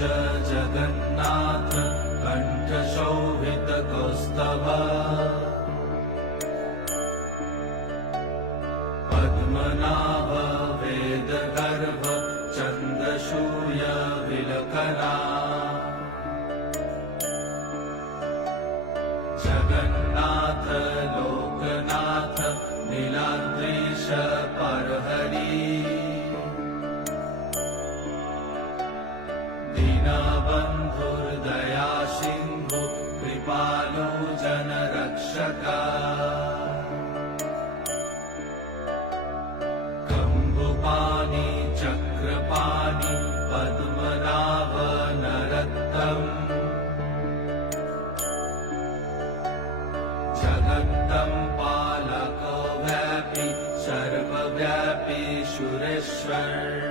जगन्नाथ कण्ठशोभितकौस्तभ पद्मनाभ वेदगर्भ चन्द्रशूय विलकना जगन्नाथ लोकनाथ नीलाद्रीश परहरि दीनबन्धुर्दया सिन्धु कृपालु जनरक्षक कम्बुपाणि चक्रपाणि पद्मनाभ नरोत्तम जगत्तं पालको व्यापी सर्वव्यापी सुरेश्वर